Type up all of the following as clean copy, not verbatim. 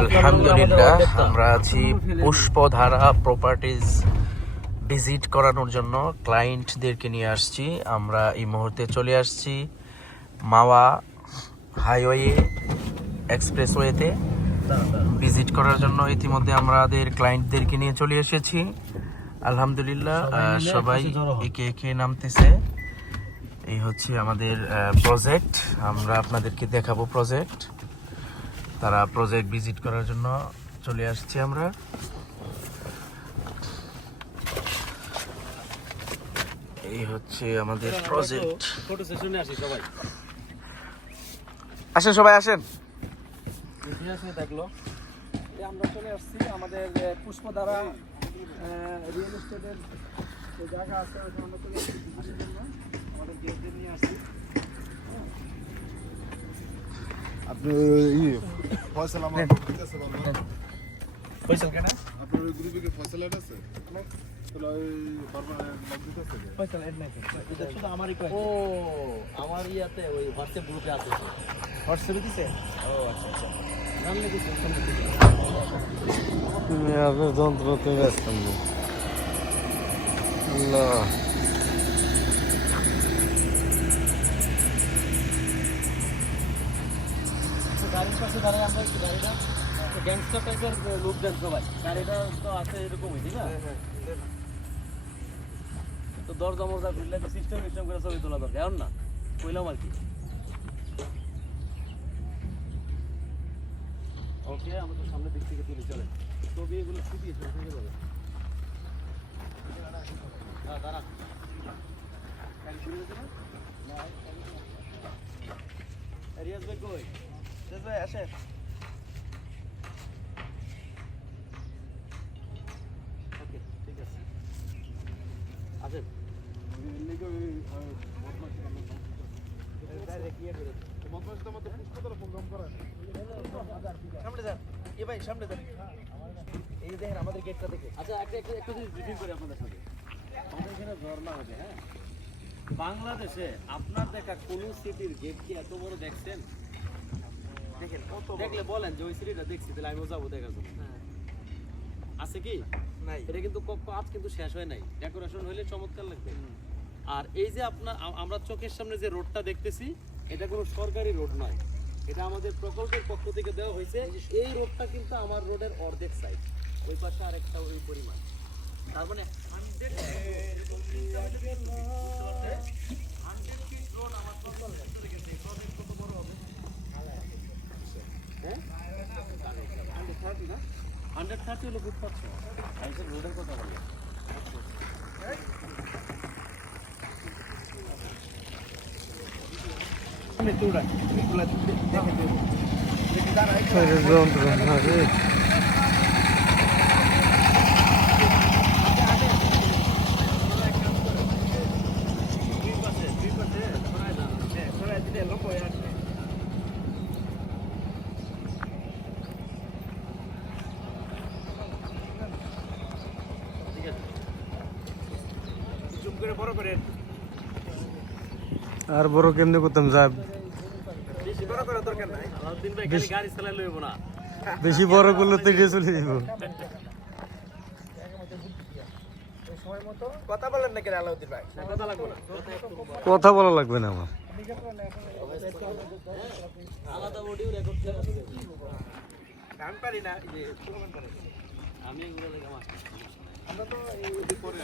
আলহামদুলিল্লাহ আমরা আছি পুষ্পধারা প্রপার্টিজ ভিজিট করানোর জন্য ক্লায়েন্টদেরকে নিয়ে আসছি। আমরা এই মুহূর্তে চলে আসছি মাওয়া হাইওয়ে এক্সপ্রেসওয়েতে ভিজিট করার জন্য। ইতিমধ্যে আমাদের ক্লায়েন্টদেরকে নিয়ে চলে এসেছি। আলহামদুলিল্লাহ সবাই একে একে নামতেছে। এই হচ্ছে আমাদের প্রজেক্ট, আমরা আপনাদেরকে দেখাবো প্রজেক্ট। তারা প্রজেক্ট ভিজিট করার জন্য চলে আসছি আমরা। এই হচ্ছে আমাদের প্রজেক্ট। ফটো সেশনে আসি সবাই, আসেন সবাই আসেন। দেখলো আমরা চলে আসছি আমাদের পুষ্পধারা রিয়েল এস্টেটের যে জায়গা আছে ওখানে আমরা চলে আসছি ভিজিটের জন্য। আমাদের গেস্টদের নিয়ে আসছি। আপনি ফয়সাল আমার কাছে বলবেন। ফয়সাল কেন আপনার ওই গ্রুপে কি ফয়সাল অ্যাড আছে? তাহলে ওই বারবার লগ দিতে আছে। ফয়সাল এড নাই, এটা শুধু আমারই কয়। ও আমার ইয়াতে ওই হোয়াটসঅ্যাপ গ্রুপে আছে। হোয়াটসঅ্যাপে দিছে? ও আচ্ছা আচ্ছা, জানলে কি তুমি আপনার যন্ত্রতে ব্যস্ত নেই। আল্লাহ গাড়ির পাশে দাঁড়ায় আমরা একটু গাড়িটা গ্যাংস্টার টাইপের লুক দেন সবাই। গাড়িটা তো আছে এরকমই, ঠিক না? তো দরজা মরজা খুললে তো সিস্টেম করে ছবি তোলা দরকার, এমন না কইলাম আর কি। ওকে, আমরা তো সামনের দিক থেকে তুলি, চলে ছবি এগুলো ছবি এখানে যাবে। হ্যাঁ দাঁড়া, রিয়াজ ভাই কই? রিয়াজ ভাই আসে। ওকে ঠিক আছে, আসেন। সামনে যান এ ভাই, সামনে যান। এই যে দেখেন আমাদের গেটটা দেখে। আচ্ছা একটা যদি ব্রিফিং করি আপনাদের সাথে। আমাদের এখানে ঝর্ণা হবে, হ্যাঁ। বাংলাদেশে আপনার দেখা কোন সিটির গেট কি এত বড় দেখছেন? দেখেন কত, দেখলে বলেন যে ওই সিটিটা দেখছি, তাহলে আমিও যাবো দেখার জন্য। আছে কি নাই? এটা কিন্তু কাজ কিন্তু শেষ হয় নাই, ডেকোরেশন হইলে চমৎকার লাগবে। আর এই যে আপনার আমরা চোখের সামনে যে রোডটা দেখতেছি, এটা কোনো সরকারি রোড নয়, এটা আমাদের প্রকল্পের পক্ষ থেকে দেওয়া হয়েছে। এই রোডটা কিন্তু আমার রোডের অর্ধেক সাইড, ওই পাশে আরেকটা ওই পরিমাণ। তার মানে 100 ফিট রোড আমার প্রকল্পের ভিতরে গেছে। এই প্রজেক্ট কত বড় হবে? হ্যাঁ 130 না, 130 হলো বুঝ পাচ্ছ। আমি যে রোডের কথা বলি, আমি তোরা এগুলা দেখে দেব। যন্ত্রণা রে। আর বড় কেমনে করতাম যা, বেশি বড় করার দরকার নাই। আলাউদ্দিন ভাই খালি গাড়ি চালাই লইব না, বেশি বড় করলে তো এগিয়ে চলে যাব। সময় মতো কথা বলেন না কেন আলাউদ্দিন ভাই? কথা লাগবে না, কথা বলা লাগবে না আমার। আলাদা অডিও রেকর্ড করে আমি পারি না, এই যে আমি এগুলো লাগে আমার। আমরা তো এই পরে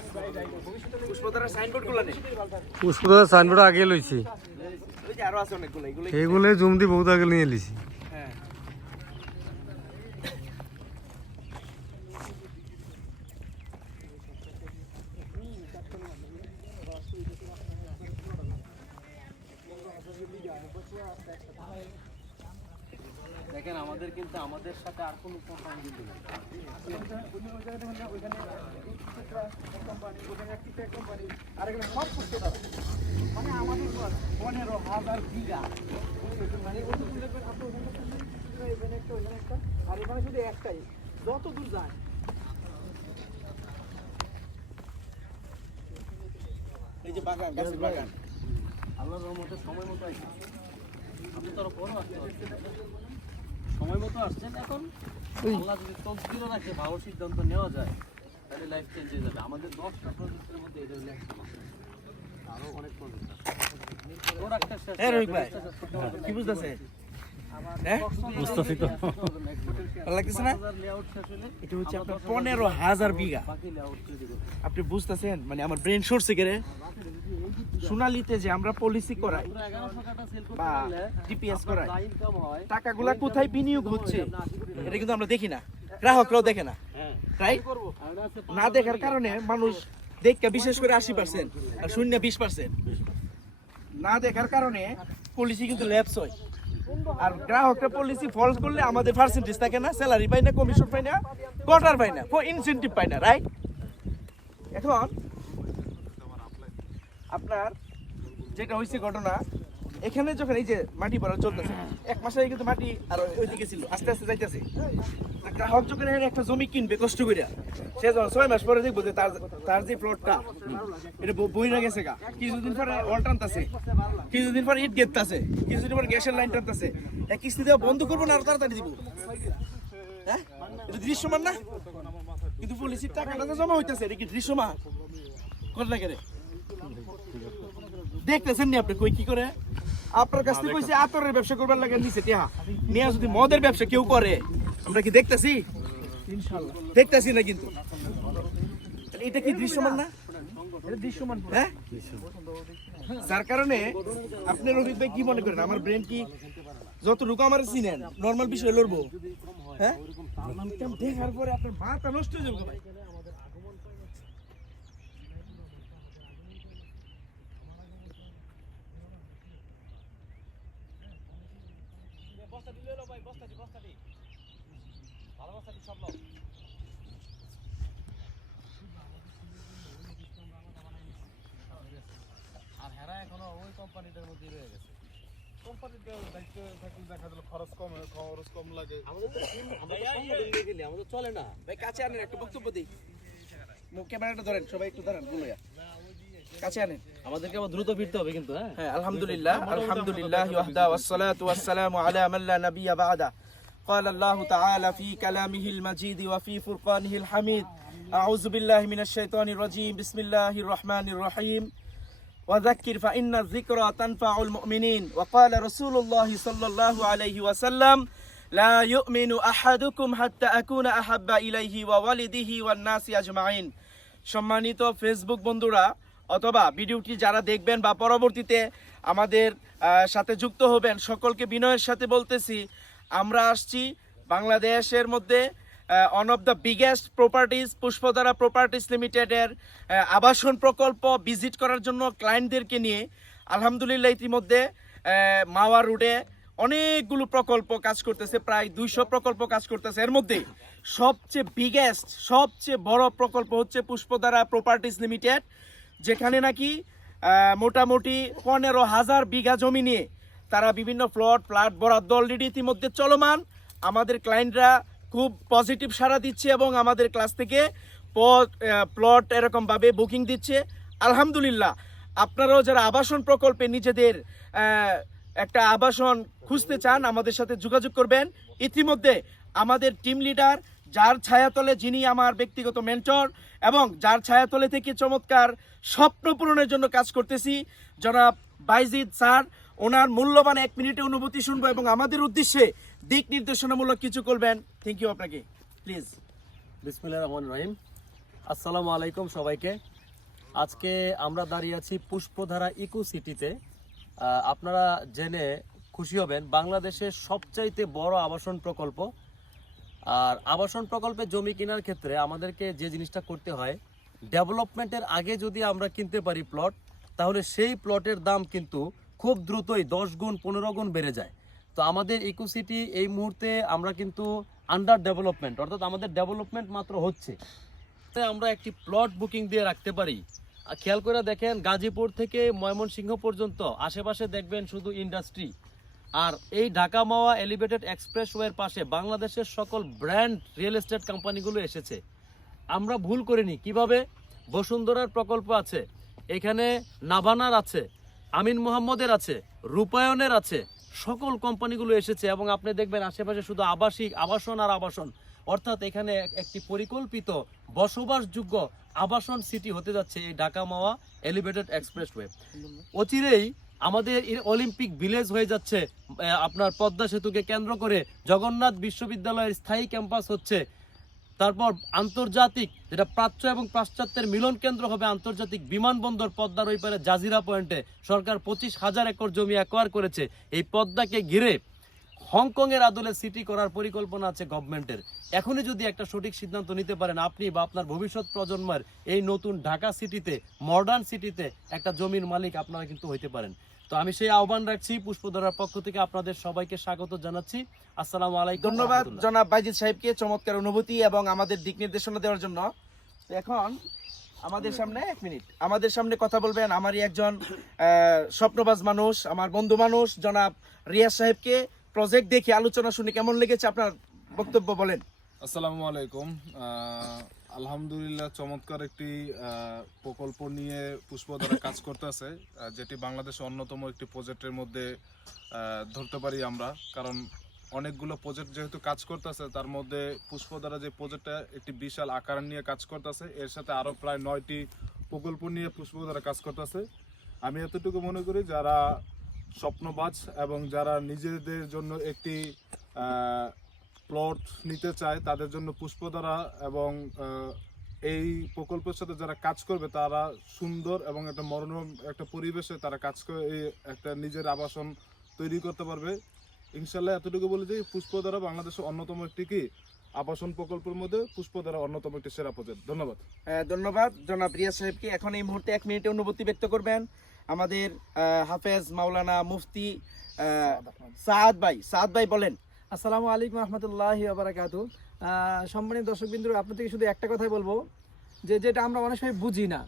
পুষ্পধারা সাইনবোর্ডগুলো নেই। পুষ্পধারা সাইনবোর্ড আগে লইছি, ওই যে আরো আছে অনেকগুলো, এইগুলো জুম দিয়ে বহুত আগে নিয়ে লিছি। হ্যাঁ দেখেন, আমাদের কিন্তু আমাদের সাথে আর কোনো কোম্পানি কিন্তু নেই। মানে আমাদের 15,000 বিঘা, মানে এখানে একটা ওইখানে একটা, আর এখানে শুধু একটাই, যত দূর যায়। এই যে বাগান, গাছের বাগান, আল্লাহর রহমতে সময় মতো আসছে। আপনি তো আরো বড় আসছেন, সময় মতো আসছেন। এখন আল্লাহ যদি তকদিরও রাখে ভালো সিদ্ধান্ত নেওয়া যায় তাহলে লাইফ চেঞ্জ হয়ে যাবে। আমাদের 10টা প্রজেক্টের মধ্যে এটা হলো একটা মাত্র। আরো অনেক প্রজেক্ট আছে। প্রোডাক্টটা শেষ। রোহিত ভাই কি বুঝতেছে? হ্যাঁ বুঝতেছি তো। ভালো লাগতেছে না? লেআউট শেষ হলে এটা হচ্ছে আপনার 15,000 বিঘা। বাকি লেআউট করে দিব। আপনি বুঝতেছেন মানে আমার ব্রেন সরছে গেরে সোনালিতে যে আমরা পলিসি করাই পুরো 1100 কাটা সেল করতে বা পারলে জিপিএস করাই ইনকাম হয়। টাকাগুলা কোথায় বিনিয়োগ হচ্ছে এটা কিন্তু আমরা দেখি না, গ্রাহকরাও দেখে না, হ্যাঁ। রাইট? আর এটা আছে না দেখার কারণে মানুষ দেখে বিশেষ করে 80% আর শূন্য 20%। না দেখার কারণে পলিসি কিন্তু ল্যাপস হয়। আর গ্রাহকরা পলিসি ফলস করলে আমাদের পার্সেন্টেজ থাকে না, স্যালারি পাই না, কমিশন পাই না, কোয়ার্টার পাই না, ইনসেন্টিভ পাই না, রাইট? এখন আপনার যেটা হয়েছে ঘটনা, এখানে যখন এই যে মাটি ভরা চলতেছে, 1 মাস আগে কিন্তু মাটি আর ওইদিকে ছিল, আস্তে আস্তে যাইতেছে। গ্রাহক যখন এখানে একটা জমি কিনবে কষ্ট করে, সে যখন 6 মাস পরে দেখবো যে তার যে প্লটটা এটা বইরা গেছে গা, কিছুদিন পরে ওয়াল টানতেছে, কিছুদিন পরে ইট গেটতেছে, কিছুদিন পরে গ্যাসের লাইন টানতেছে, এক কিস্তিতে বন্ধ করবো না আর তাড়াতাড়ি দিব। হ্যাঁ, এটা দৃশ্যমান না? কিন্তু পলিসির টাকাটা তো জমা হইতেছে, এটা কি দৃশ্যমান? কোন লাগে রে? দেখতেছেন নি আপনি কই কি করে? আপনার কাছ থেকে কইছে আতরের ব্যবসা করবার লাগে নিচে টিহা নিয়া, যদি মদের ব্যবসা কেউ করে আমরা কি দেখতেছি? ইনশাআল্লাহ দেখতেছি না। কিন্তু এটা কি দৃশ্যমান না? এটা দৃশ্যমান, হ্যাঁ। যার কারণে আপনি রফিক ভাই কি মনে করেন আমার ব্রেন কি যতটুকু আমার চিনেন নরমাল বিষয় লড়বো? হ্যাঁ, দেখার পরে আপনার মাথা নষ্ট হয়ে যাবে ভাই। আর হেরা এখনো ওই কোম্পানিটার মধ্যেই রয়ে গেছে। কোম্পানিটার দায়িত্ব থাকলে দেখা গেল খরচ কম লাগে। আমাদের তো আমরা তো সম্মতি নিয়ে গেলে আমাদের চলে না। ভাই কাছে আনেন, একটা বক্তব্য দিই। ক্যামেরাটা ধরেন, সবাই একটু দাঁড়ান, গুলোয়া কাছে আনেন। আমাদেরকে আবার দ্রুত ফিরতে হবে কিন্তু। হ্যাঁ, হ্যাঁ, আলহামদুলিল্লাহ আলহামদুলিল্লাহ ওয়াহদা ওয়াসসালাতু ওয়াসসালামু আলা মান লা নাবিয়্যা বা'দা। قال الله تعالى في كلامه المجيد وفي فرقانه الحميد أعوذ بالله من الشيطان الرجيم بسم الله الرحمن الرحيم وذكر فإن الذكرى تنفع المؤمنين وقال رسول الله صلى الله عليه وسلم لا يؤمن أحدكم حتى أكون أحب إليه ووالده والناس أجمعين। সম্মানিত ফেসবুক বন্ধুরা অথবা ভিডিওটি যারা দেখবেন বা পরবর্তীতে আমাদের সাথে যুক্ত হবেন, সকলকে বিনয়ের সাথে বলতেছি আমরা আসছি বাংলাদেশের মধ্যে one of the biggest properties Pushpadhara properties লিমিটেডের আবাসন প্রকল্প ভিজিট করার জন্য ক্লায়েন্টদেরকে নিয়ে। আলহামদুলিল্লাহ ইতিমধ্যে মাওয়া রোডে অনেকগুলো প্রকল্প কাজ করতেছে, প্রায় 200 প্রকল্প কাজ করতেছে। এর মধ্যে সবচেয়ে বিগেস্ট সবচেয়ে বড় প্রকল্প হচ্ছে পুষ্পধারা প্রপার্টিজ লিমিটেড, যেখানে নাকি মোটামুটি 15,000 বিঘা জমি নিয়ে তারা বিভিন্ন ফ্ল্যাট বরাদ্দ অলরেডি ইতিমধ্যে চলমান। আমাদের ক্লায়েন্টরা খুব পজিটিভ সাড়া দিচ্ছে এবং আমাদের ক্লাস থেকে প্লট এরকমভাবে বুকিং দিচ্ছে। আলহামদুলিল্লাহ, আপনারাও যারা আবাসন প্রকল্পে নিজেদের একটা আবাসন খুঁজতে চান আমাদের সাথে যোগাযোগ করবেন। ইতিমধ্যে আমাদের টিম লিডার, যার ছায়াতলে যিনি আমার ব্যক্তিগত মেন্টর এবং যার ছায়াতলে থেকে চমৎকার স্বপ্ন পূরণের জন্য কাজ করতেছি, জনাব বাইজিদ স্যার, ওনার মূল্যবান 1 মিনিটে অনুভূতি শুনবো এবং আমাদের উদ্দেশ্যে দিক নির্দেশনামূলক কিছু করবেন। থ্যাংক ইউ আপনাকে, প্লিজ। বিসমিল্লাহির রহমানির রহিম। আসসালামু আলাইকুম সবাইকে। আজকে আমরা দাঁড়িয়ে আছি পুষ্পধারা ইকো সিটিতে। আপনারা জেনে খুশি হবেন বাংলাদেশের সবচাইতে বড় আবাসন প্রকল্প। আর আবাসন প্রকল্পে জমি কেনার ক্ষেত্রে আমাদেরকে যে জিনিসটা করতে হয়, ডেভেলপমেন্টের আগে যদি আমরা কিনতে পারি প্লট, তাহলে সেই প্লটের দাম কিন্তু খুব দ্রুতই 10 গুণ 15 গুণ বেড়ে যায়। তো আমাদের ইকো সিটি এই মুহূর্তে আমরা কিন্তু আন্ডার ডেভেলপমেন্ট, অর্থাৎ আমাদের ডেভেলপমেন্ট মাত্র হচ্ছে। আমরা একটি প্লট বুকিং দিয়ে রাখতে পারি। খেয়াল করে দেখেন, গাজীপুর থেকে ময়মনসিংহ পর্যন্ত আশেপাশে দেখবেন শুধু ইন্ডাস্ট্রি। আর এই ঢাকা মাওয়া এলিভেটেড এক্সপ্রেসওয়ের পাশে বাংলাদেশের সকল ব্র্যান্ড রিয়েল এস্টেট কোম্পানিগুলো এসেছে। আমরা ভুল করিনি। কিভাবে? বসুন্ধরার প্রকল্প আছে, এখানে নাভানার আছে, আমিন মোহাম্মদের আছে, রূপায়ণের আছে, সকল কোম্পানিগুলো এসেছে এবং আপনি দেখবেন আশেপাশে শুধু আবাসন আর আবাসন, অর্থাৎ এখানে একটি পরিকল্পিত বসবাসযোগ্য আবাসন সিটি হতে যাচ্ছে এই ঢাকা মাওয়া এলিভেটেড এক্সপ্রেসওয়ে। অচিরেই আমাদের অলিম্পিক ভিলেজ হয়ে যাচ্ছে, আপনার পদ্মা সেতুকে কেন্দ্র করে জগন্নাথ বিশ্ববিদ্যালয়ের স্থায়ী ক্যাম্পাস হচ্ছে। তারপর আন্তর্জাতিক, যেটা প্রাচ্য এবং পাশ্চাত্যের মিলন কেন্দ্র হবে আন্তর্জাতিক বিমানবন্দর পদ্মার ওই পারে জাজিরা পয়েন্টে। সরকার 25,000 একর জমি অ্যাকোয়ার করেছে। এই পদ্মাকে ঘিরে হংকংয়ের আদলে সিটি করার পরিকল্পনা আছে গভর্নমেন্টের। এখনই যদি একটা সঠিক সিদ্ধান্ত নিতে পারেন, আপনি বা আপনার ভবিষ্যৎ প্রজন্মের এই নতুন ঢাকা সিটিতে, মডার্ন সিটিতে একটা জমির মালিক আপনারা কিন্তু হইতে পারেন। তো আমি সেই আহ্বান রাখছি, পুষ্পধরার পক্ষ থেকে আপনাদের সবাইকে স্বাগত জানাচ্ছি। আসসালামু আলাইকুম। ধন্যবাদ জনাব বাইজিদ সাহেবকে চমৎকার অনুভূতি এবং আমাদের দিক নির্দেশনা দেওয়ার জন্য। এখন আমাদের সামনে 1 মিনিট, আমাদের সামনে কথা বলবেন আমারই একজন স্বপ্নবাজ মানুষ, আমার বন্ধু মানুষ জনাব রিয়াজ সাহেবকে। প্রজেক্ট দেখে আলোচনা শুনে কেমন লেগেছে, আপনার বক্তব্য বলেন। আসসালামু আলাইকুম। আলহামদুলিল্লাহ, চমৎকার একটি প্রকল্প নিয়ে পুষ্পধারা কাজ করতেছে, যেটি বাংলাদেশের অন্যতম একটি প্রজেক্টের মধ্যে ধরতে পারি আমরা। কারণ অনেকগুলো প্রজেক্ট যেহেতু কাজ করতেছে, তার মধ্যে পুষ্পধারা যে প্রজেক্টটা একটি বিশাল আকার নিয়ে কাজ করতেছে, এর সাথে আরও প্রায় 9টি প্রকল্প নিয়ে পুষ্পধারা কাজ করতেছে। আমি এতটুকু মনে করি, যারা স্বপ্নবাজ এবং যারা নিজেদের জন্য একটি প্লট নিতে চায়, তাদের জন্য পুষ্পধারা এবং এই প্রকল্পের সাথে যারা কাজ করবে, তারা সুন্দর এবং একটা মনোরম একটা পরিবেশে তারা কাজ করে এই একটা নিজের আবাসন তৈরি করতে পারবে ইনশাল্লাহ। এতটুকু বলে যে পুষ্পধারা বাংলাদেশের অন্যতম একটি আবাসন প্রকল্পের মধ্যে পুষ্পধারা অন্যতম একটি সেরা প্রজেক্ট। ধন্যবাদ। ধন্যবাদ জনাব রিয়াজ সাহেবকে। এখন এই মুহূর্তে 1 মিনিটে অনুভূতি ব্যক্ত করবেন আমাদের হাফেজ মাওলানা মুফতি সাদ ভাই বলেন। আসসালামু আলাইকুম রহমতুল্লাহি ওয়া বারাকাতুহু। সম্মানিত দর্শকবৃন্দ, আপনার থেকে শুধু একটা কথাই বলবো, যেটা আমরা অনেক সময় বুঝি না,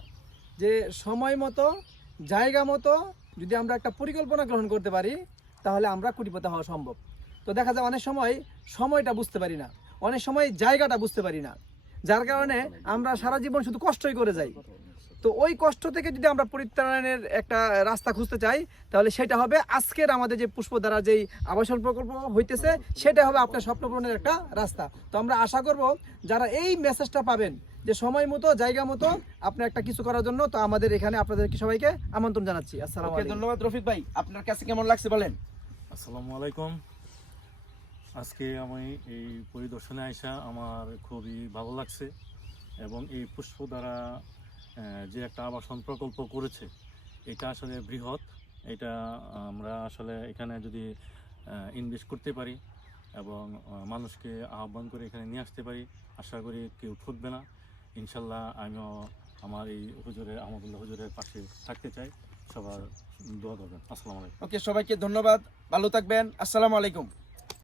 যে সময় মতো জায়গা মতো যদি আমরা একটা পরিকল্পনা গ্রহণ করতে পারি, তাহলে আমরা কোটিপতি হওয়া সম্ভব। তো দেখা যায় অনেক সময় সময়টা বুঝতে পারি না, অনেক সময় জায়গাটা বুঝতে পারি না, যার কারণে আমরা সারা জীবন শুধু কষ্টই করে যাই। তো ওই কষ্ট থেকে যদি আমরা পরিত্রাণের একটা রাস্তা খুঁজতে চাই, তাহলে সেটা হবে আজকের আমাদের যে পুষ্পধারা যেই আবাসন প্রকল্প হইতেছে, সেটা হবে আপনার স্বপ্ন পূরণের একটা রাস্তা। তো আমরা আশা করব যারা এই মেসেজটা পাবেন, যে সময় মতো জায়গা মতো আপনার একটা কিছু করার জন্য, তো আমাদের এখানে আপনাদেরকে সবাইকে আমন্ত্রণ জানাচ্ছি। আসসালামু আলাইকুম। ধন্যবাদ। রফিক ভাই, আপনার কাছে কেমন লাগছে বলেন। আসসালামু আলাইকুম। আজকে আমি এই পরিদর্শনে আইসা আমার খুবই ভালো লাগছে, এবং এই পুষ্পধারা যে একটা আবাসন প্রকল্প করেছে, এটা আসলে বৃহৎ। এটা আমরা আসলে এখানে যদি ইনভেস্ট করতে পারি এবং মানুষকে আহ্বান করে এখানে নিয়ে আসতে পারি, আশা করি কেউ ঠকবে না ইনশাল্লাহ। আমিও আমার এই আহমদুল্লাহ হুজুরের পাশে থাকতে চাই। সবার দোয়া করবেন। আসসালামু আলাইকুম। ওকে, সবাইকে ধন্যবাদ, ভালো থাকবেন। আসসালামু আলাইকুম।